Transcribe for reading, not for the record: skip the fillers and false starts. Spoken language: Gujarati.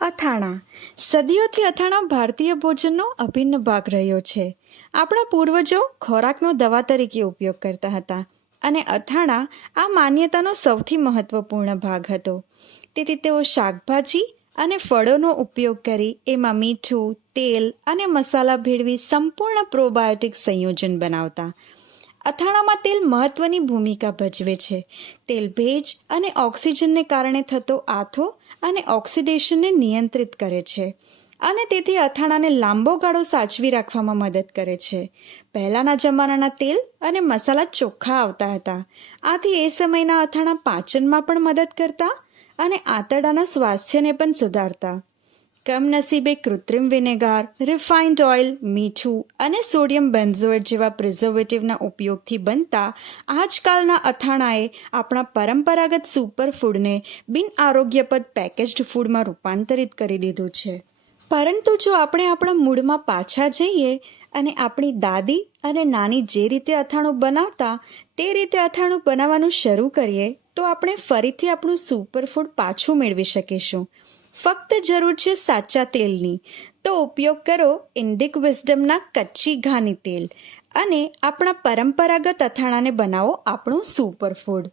અથાણાં. સદીઓથી અથાણાં ભારતીય ભોજનનો અભિન્ન ભાગ રહ્યો છે. આપણા પૂર્વજો ખોરાકનો દવા તરીકે ઉપયોગ કરતા હતા અને અથાણાં આ માન્યતાનો સૌથી મહત્વપૂર્ણ ભાગ હતો. તેથી તેઓ શાકભાજી અને ફળોનો ઉપયોગ કરી એમાં મીઠું, તેલ અને મસાલા ભેળવી સંપૂર્ણ પ્રોબાયોટિક સંયોજન બનાવતા. અથાણાંમાં તેલ મહત્વની ભૂમિકા ભજવે છે. તેલ ભેજ અને ઓક્સિજનને કારણે થતો આથો અને ઓક્સિડેશનને નિયંત્રિત કરે છે અને તેથી અથાણાંને લાંબો ગાળો સાચવી રાખવામાં મદદ કરે છે. પહેલાંના જમાનાના તેલ અને મસાલા ચોખ્ખા આવતા હતા. આથી એ સમયના અથાણાં પાચનમાં પણ મદદ કરતા અને આંતરડાના સ્વાસ્થ્યને પણ સુધારતા. કમનસીબે કૃત્રિમ વિનેગાર, રિફાઇન્ડ ઓઇલ, મીઠું અને સોડિયમ બેન્ઝોએટ જેવા પ્રિઝર્વેટિવના ઉપયોગથી બનતા આજકાલના અથાણાએ આપણા પરંપરાગત સુપરફૂડને બિન આરોગ્યપ્રદ પેકેજ્ડ ફૂડમાં રૂપાંતરિત કરી દીધું છે. પરંતુ જો આપણે આપણા મૂળમાં પાછા જઈએ અને આપણી દાદી અને નાની જે રીતે અથાણું બનાવતા તે રીતે અથાણું બનાવવાનું શરૂ કરીએ તો આપણે ફરીથી આપણું સુપરફૂડ પાછું મેળવી શકીશું. ફક્ત જરૂર છે સાચા તેલની. તો ઉપયોગ કરો ઇન્ડિક વિઝડમના કચ્ચી ઘાની તેલ અને આપણા પરંપરાગત અથાણાંને બનાવો આપણું સુપરફૂડ.